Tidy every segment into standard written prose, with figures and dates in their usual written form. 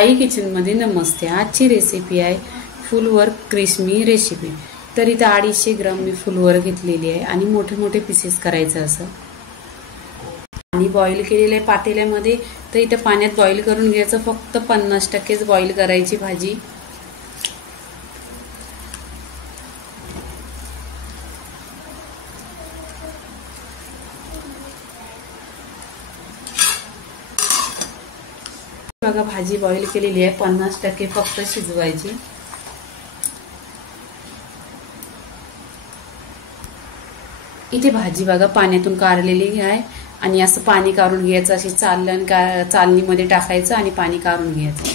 आई किचनमध्ये नमस्ते। आजची रेसिपी आहे फुलवर्क क्रिस्पी रेसिपी। तर इथे 250 ग्राम मी फुलवर्क घेतलेली आहे आणि मोठे मोठे पीसेस करायचं असं। आणि बॉईल केलेल्या पातेल्यामध्ये तर इथे पाण्यात बॉईल करून घ्यायचं, फक्त 50%च बॉईल करायची भाजी। बघा भाजी बॉईल केलेली आहे, 50% फक्त शिजवायची। इथे भाजी बघा पाण्यातून काढलेली आहे आणि असं पाणी काढून घ्यायचं, अशी चालणीमध्ये टाकायचं आणि पाणी काढून घ्यायचं।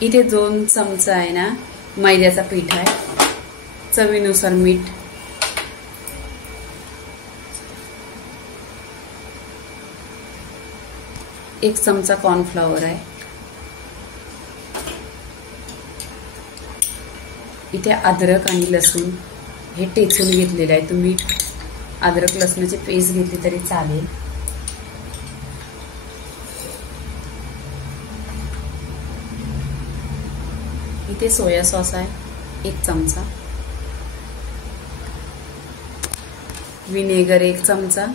इथे 2 चमचा आहे ना मैद्याचा पीठ आहे, चवीनुसार मीठ, एक चमचा कॉर्नफ्लॉवर आहे। इथे अद्रक आणि लसूण हे टेचून घेतलेलं आहे, तुम्ही अद्रक लसणाची पेस्ट घेतली तरी चालेल। इथे सोया सॉस आहे 1 चमचा, विनेगर 1 चमचा,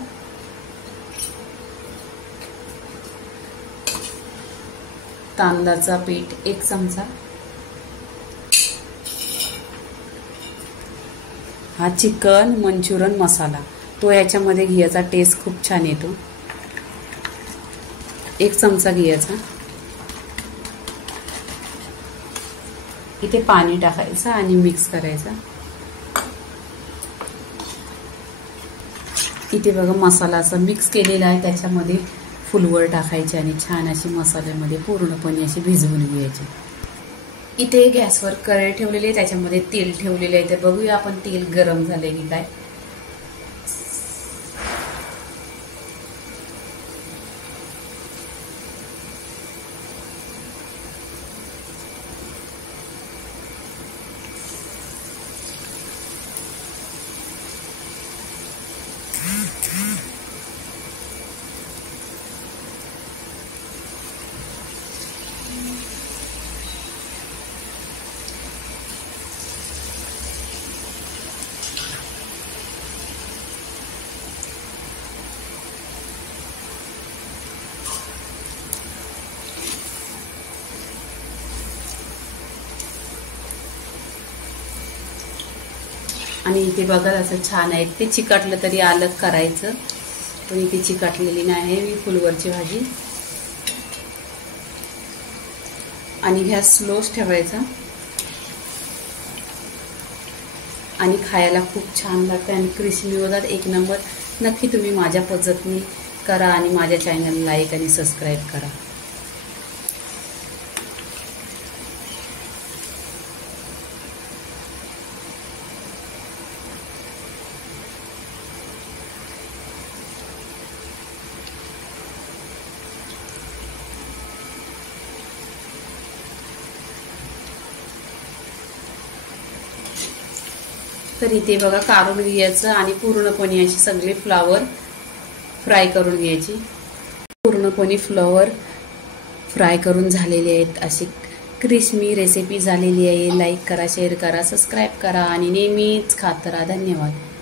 तांदळाचा पीठ 1 चमचा, हा चिकन मंचुरियन मसाला तो याच्यामध्ये घ्यायचा, टेस्ट खूप छान येतो। 1 चमचा घ्यायचा। इथे पाणी टाकायचं आणि मिक्स करायचं। इथे बघा मसाला असा मिक्स केलेला आहे, त्याच्यामध्ये फुलवर टाकायचे आणि छान अशी मसाल्यामध्ये पूर्णपणे अशी भिजवून घ्यायची। इथे गॅसवर कढई ठेवलेली आहे, त्याच्यामध्ये तेल ठेवलेले आहे, तर बघूया आपण तेल गरम झाले की काय। आणि इथे बघा असं छान आहे, ते चिकटलं तरी अलग करायचं, पण इथे चिकटलेली नाही मी फुलवरची भाजी। आणि गॅस स्लोच ठेवायचा आणि खायला खूप छान लागतं आणि क्रिस्पी होतात, 1 नंबर। नक्की तुम्ही माझ्या पद्धतीने करा आणि माझ्या चॅनल लाईक आणि सबस्क्राईब करा। तर इथे बघा काढून घ्यायचं आणि पूर्णपणे अशी सगळे फ्लावर फ्राय करून घ्यायची। पूर्णपणे फ्लावर फ्राय करून झालेले आहेत, अशी क्रिस्पी रेसिपी झालेली आहे। लाईक करा, शेअर करा, सबस्क्राईब करा आणि नेहमीच खात राहा। धन्यवाद।